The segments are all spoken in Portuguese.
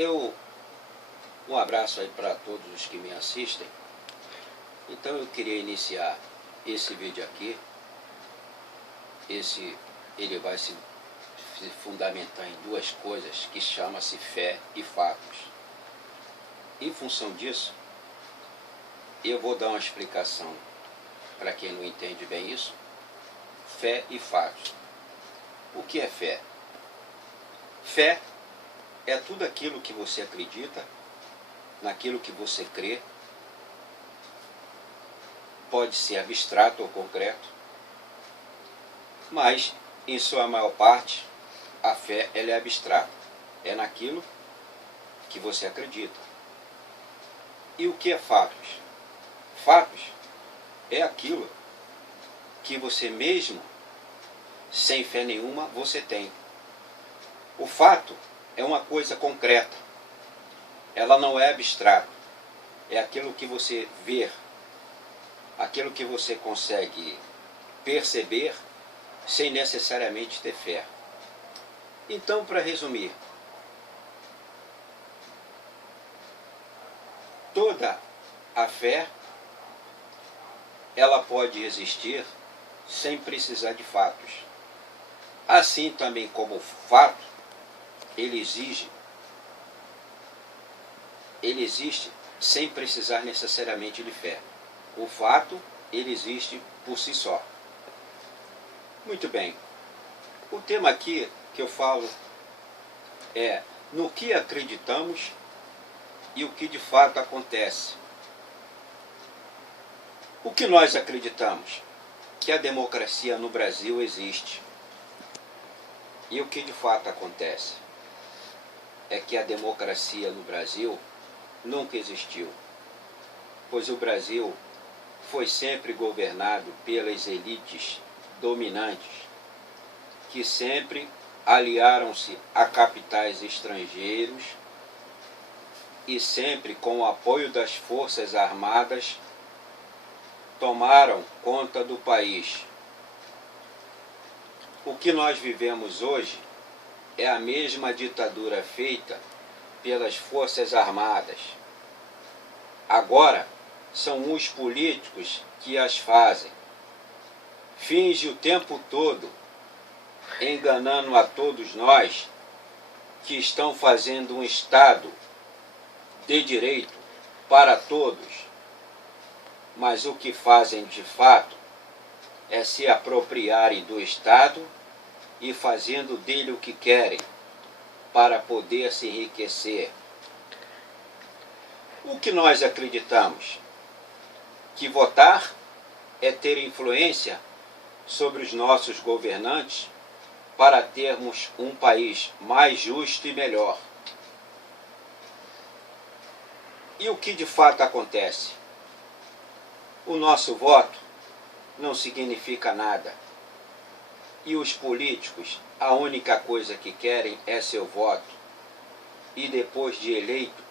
Um abraço aí para todos os que me assistem. Então eu queria iniciar esse vídeo aqui. Ele vai se fundamentar em duas coisas que chama-se fé e fatos. Em função disso, eu vou dar uma explicação para quem não entende bem isso. Fé e fatos. O que é fé? Fé é tudo aquilo que você acredita, naquilo que você crê. Pode ser abstrato ou concreto, mas em sua maior parte a fé ela é abstrata, é naquilo que você acredita. E o que é fatos? Fatos é aquilo que você mesmo, sem fé nenhuma, você tem. O fato é uma coisa concreta, ela não é abstrata, é aquilo que você vê, aquilo que você consegue perceber sem necessariamente ter fé. Então, para resumir, toda a fé ela pode existir sem precisar de fatos. Assim também como o fato, ele existe sem precisar necessariamente de fé. O fato, ele existe por si só. Muito bem. O tema aqui que eu falo é no que acreditamos e o que de fato acontece. O que nós acreditamos? Que a democracia no Brasil existe. E o que de fato acontece? É que a democracia no Brasil nunca existiu, pois o Brasil foi sempre governado pelas elites dominantes, que sempre aliaram-se a capitais estrangeiros e sempre, com o apoio das Forças Armadas, tomaram conta do país. O que nós vivemos hoje é a mesma ditadura feita pelas Forças Armadas. Agora, são os políticos que as fazem. Finge o tempo todo, enganando a todos nós, que estão fazendo um Estado de direito para todos. Mas o que fazem de fato é se apropriarem do Estado e fazendo dele o que querem, para poder se enriquecer. O que nós acreditamos? Que votar é ter influência sobre os nossos governantes para termos um país mais justo e melhor. E o que de fato acontece? O nosso voto não significa nada. E os políticos, a única coisa que querem é seu voto. E depois de eleito,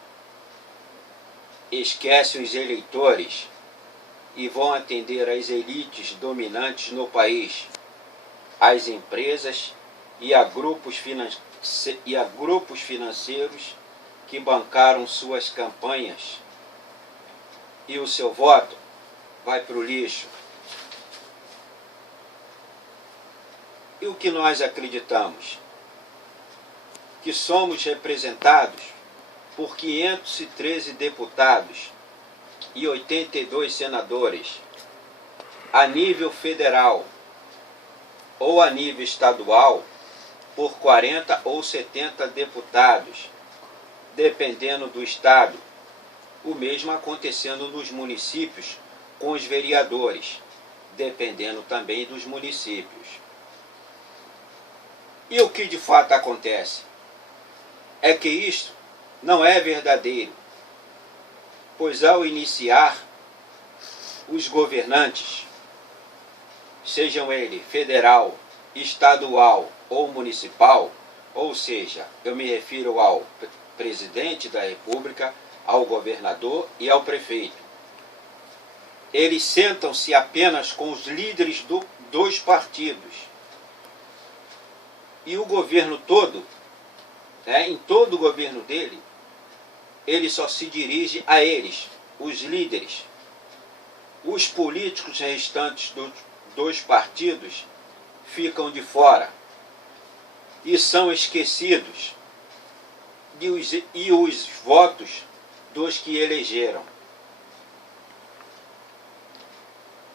esquecem os eleitores e vão atender às elites dominantes no país, às empresas e a grupos financeiros que bancaram suas campanhas. E o seu voto vai para o lixo. E o que nós acreditamos? Que somos representados por 513 deputados e 82 senadores a nível federal ou a nível estadual por 40 ou 70 deputados, dependendo do estado. O mesmo acontecendo nos municípios com os vereadores, dependendo também dos municípios. E o que de fato acontece? É que isto não é verdadeiro, pois ao iniciar, os governantes, sejam ele federal, estadual ou municipal, ou seja, eu me refiro ao presidente da República, ao governador e ao prefeito. Eles sentam-se apenas com os líderes dos partidos. E o governo todo, em todo o governo dele, ele só se dirige a eles, os líderes. Os políticos restantes dos partidos ficam de fora e são esquecidos, e os votos dos que elegeram.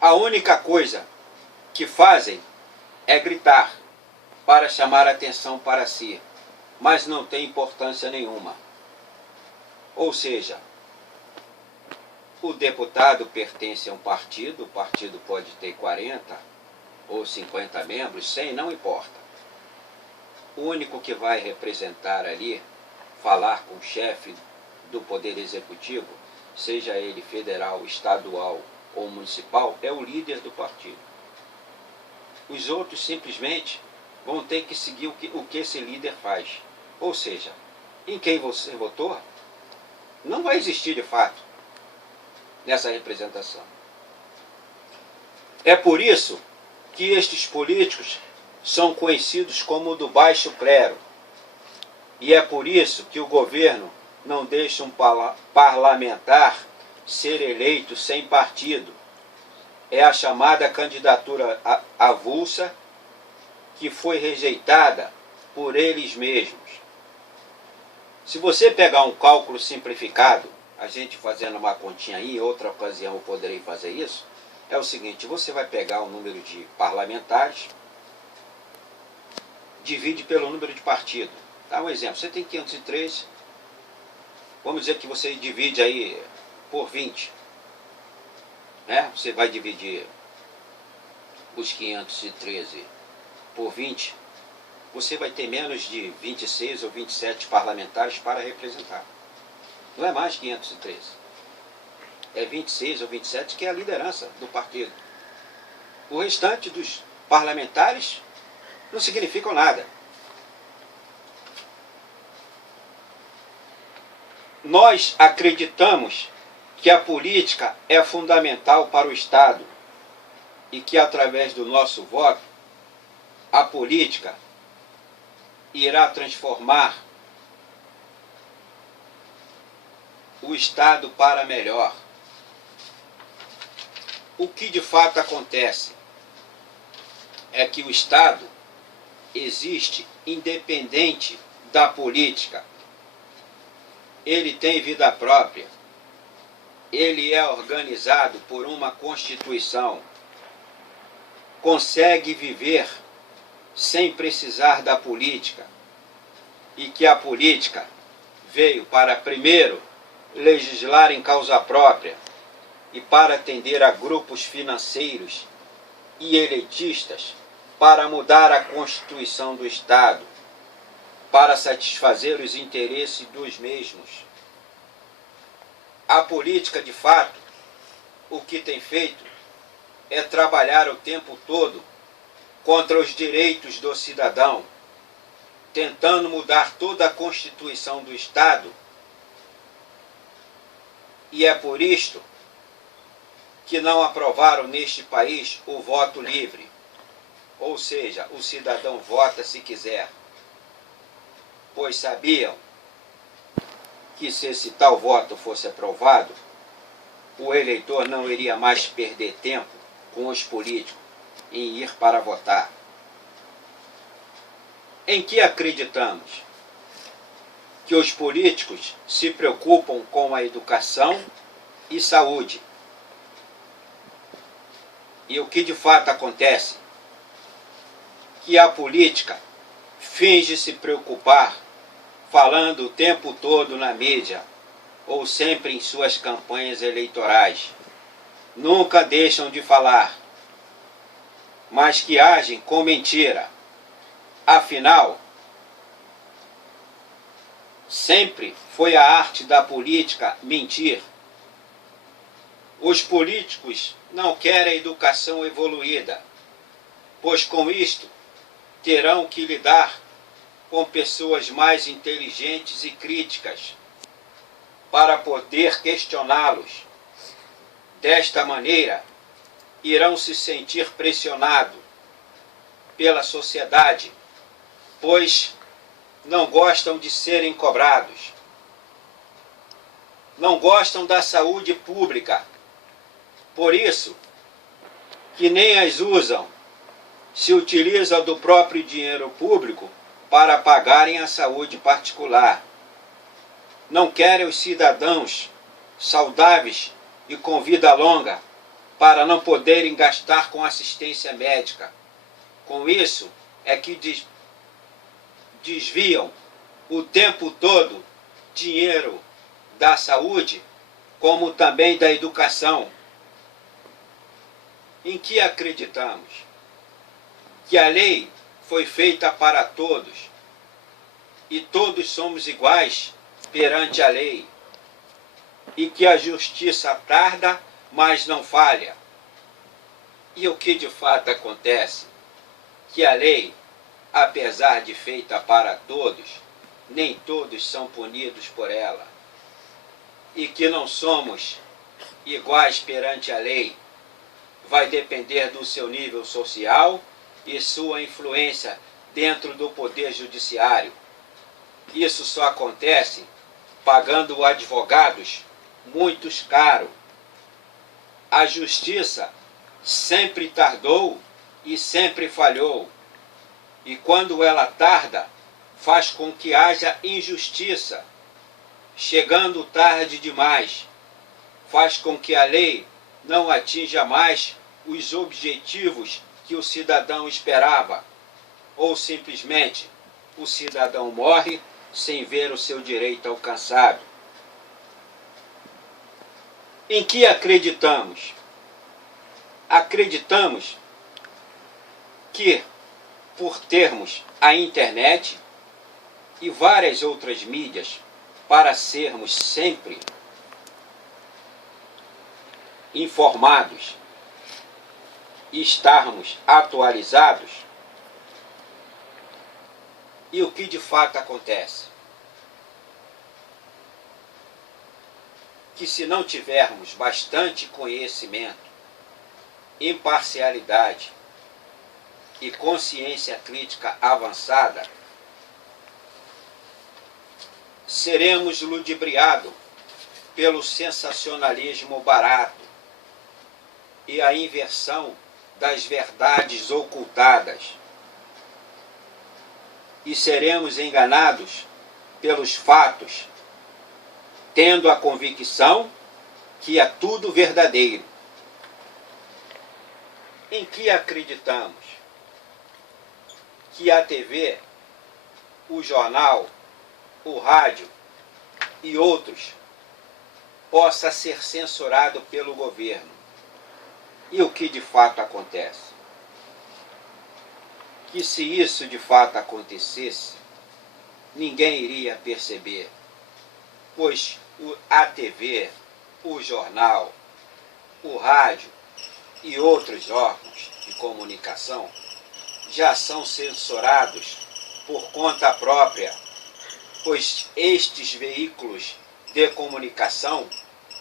A única coisa que fazem é gritar para chamar atenção para si, mas não tem importância nenhuma. Ou seja, o deputado pertence a um partido, o partido pode ter 40 ou 50 membros, 100, não importa. O único que vai representar ali, falar com o chefe do Poder Executivo, seja ele federal, estadual ou municipal, é o líder do partido. Os outros simplesmente vão ter que seguir o que esse líder faz. Ou seja, em quem você votou, não vai existir de fato nessa representação. É por isso que estes políticos são conhecidos como do baixo clero. E é por isso que o governo não deixa um parlamentar ser eleito sem partido. É a chamada candidatura avulsa, que foi rejeitada por eles mesmos. Se você pegar um cálculo simplificado, a gente fazendo uma continha aí, em outra ocasião eu poderei fazer isso, é o seguinte: você vai pegar o número de parlamentares, divide pelo número de partido. Dá um exemplo, você tem 503, vamos dizer que você divide aí por 20. Né? Você vai dividir os 513 por 20, você vai ter menos de 26 ou 27 parlamentares para representar. Não é mais 513. É 26 ou 27 que é a liderança do partido. O restante dos parlamentares não significam nada. Nós acreditamos que a política é fundamental para o Estado e que, através do nosso voto, a política irá transformar o Estado para melhor. O que de fato acontece é que o Estado existe independente da política. Ele tem vida própria. Ele é organizado por uma Constituição. Consegue viver sem precisar da política. E que a política veio para, primeiro, legislar em causa própria e para atender a grupos financeiros e elitistas, para mudar a Constituição do Estado, para satisfazer os interesses dos mesmos. A política, de fato, o que tem feito é trabalhar o tempo todo contra os direitos do cidadão, tentando mudar toda a Constituição do Estado. E é por isto que não aprovaram neste país o voto livre. Ou seja, o cidadão vota se quiser. Pois sabiam que se esse tal voto fosse aprovado, o eleitor não iria mais perder tempo com os políticos em ir para votar. Em que acreditamos? Que os políticos se preocupam com a educação e saúde. E o que de fato acontece? Que a política finge se preocupar, falando o tempo todo na mídia, ou sempre em suas campanhas eleitorais. Nunca deixam de falar, mas que agem com mentira. Afinal, sempre foi a arte da política mentir. Os políticos não querem educação evoluída, pois com isto terão que lidar com pessoas mais inteligentes e críticas para poder questioná-los. Desta maneira, irão se sentir pressionados pela sociedade, pois não gostam de serem cobrados. não gostam da saúde pública. Por isso que nem as usam, se utilizam do próprio dinheiro público para pagarem a saúde particular. Não querem os cidadãos saudáveis e com vida longa para não poderem gastar com assistência médica. Com isso é que desviam o tempo todo dinheiro da saúde, como também da educação. Em que acreditamos? Que a lei foi feita para todos e todos somos iguais perante a lei, e que a justiça tarda, mas não falha. E o que de fato acontece? Que a lei, apesar de feita para todos, nem todos são punidos por ela, e que não somos iguais perante a lei. Vai depender do seu nível social e sua influência dentro do poder judiciário. Isso só acontece pagando advogados muito caros. A justiça sempre tardou e sempre falhou. E quando ela tarda, faz com que haja injustiça. Chegando tarde demais, faz com que a lei não atinja mais os objetivos que o cidadão esperava. Ou simplesmente o cidadão morre sem ver o seu direito alcançado. Em que acreditamos? Acreditamos que, por termos a internet e várias outras mídias para sermos sempre informados e estarmos atualizados, e o que de fato acontece? Que se não tivermos bastante conhecimento, imparcialidade e consciência crítica avançada, seremos ludibriados pelo sensacionalismo barato e a inversão das verdades ocultadas. E seremos enganados pelos fatos, tendo a convicção que é tudo verdadeiro. Em que acreditamos? Que a TV, o jornal, o rádio e outros possa ser censurado pelo governo. E o que de fato acontece? Que se isso de fato acontecesse, ninguém iria perceber, pois a TV, o jornal, o rádio e outros órgãos de comunicação já são censurados por conta própria, pois estes veículos de comunicação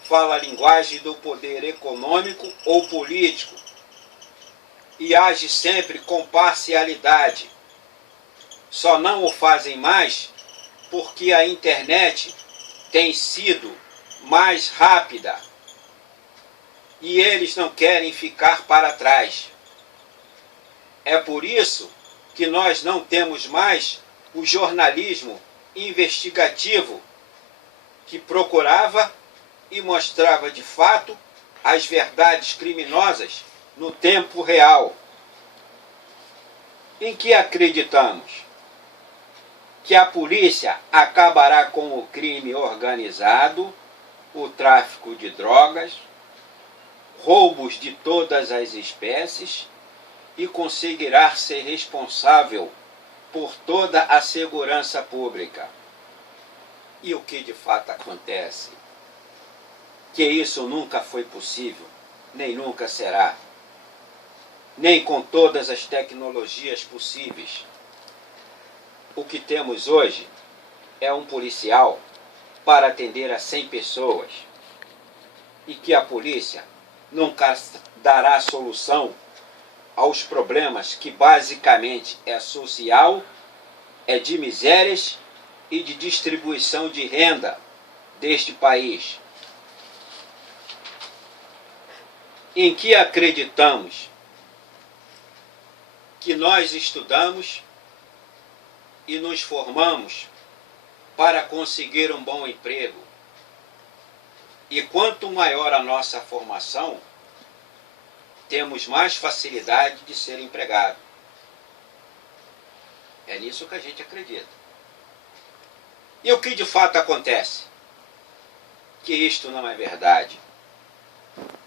falam a linguagem do poder econômico ou político e agem sempre com parcialidade. Só não o fazem mais porque a internet tem sido mais rápida e eles não querem ficar para trás. É por isso que nós não temos mais o jornalismo investigativo que procurava e mostrava de fato as verdades criminosas no tempo real. Em que acreditamos? Que a polícia acabará com o crime organizado, o tráfico de drogas, roubos de todas as espécies e conseguirá ser responsável por toda a segurança pública. E o que de fato acontece? Que isso nunca foi possível, nem nunca será, nem com todas as tecnologias possíveis. O que temos hoje é um policial para atender a 100 pessoas e que a polícia nunca dará solução aos problemas que basicamente é social, é de misérias e de distribuição de renda deste país. em que acreditamos que nós estudamos e nos formamos para conseguir um bom emprego. E quanto maior a nossa formação, temos mais facilidade de ser empregado. É nisso que a gente acredita. E o que de fato acontece? Que isto não é verdade,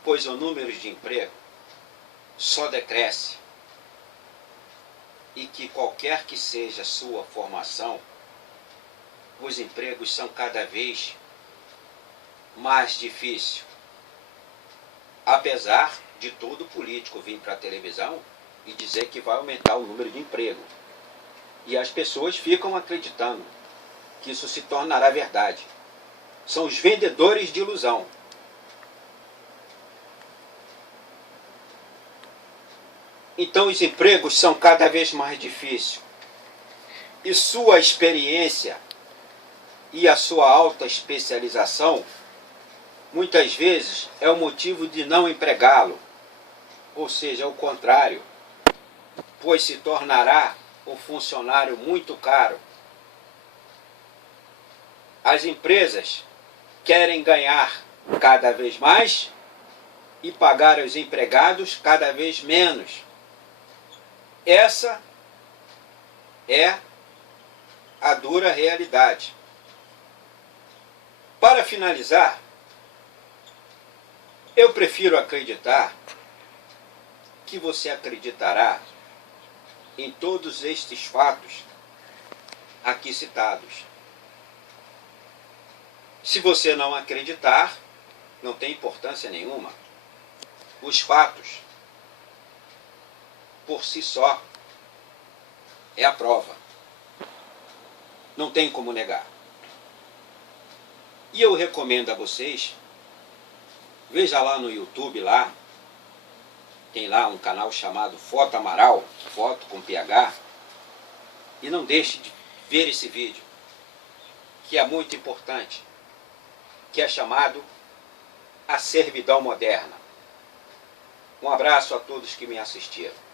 pois o número de emprego só decresce e que qualquer que seja a sua formação, os empregos são cada vez mais difíceis. Apesar de todo político vir para a televisão e dizer que vai aumentar o número de emprego. E as pessoas ficam acreditando que isso se tornará verdade. São os vendedores de ilusão. Então os empregos são cada vez mais difíceis. E sua experiência e a sua alta especialização, muitas vezes, é o motivo de não empregá-lo. Ou seja, o contrário, pois se tornará um funcionário muito caro. As empresas querem ganhar cada vez mais e pagar aos empregados cada vez menos. Essa é a dura realidade. Para finalizar, eu prefiro acreditar que você acreditará em todos estes fatos aqui citados. Se você não acreditar, não tem importância nenhuma. Os fatos, por si só, é a prova. Não tem como negar. E eu recomendo a vocês, veja lá no YouTube, lá, tem lá um canal chamado Foto Amaral, Foto com PH, e não deixe de ver esse vídeo, que é muito importante, que é chamado A Servidão Moderna. Um abraço a todos que me assistiram.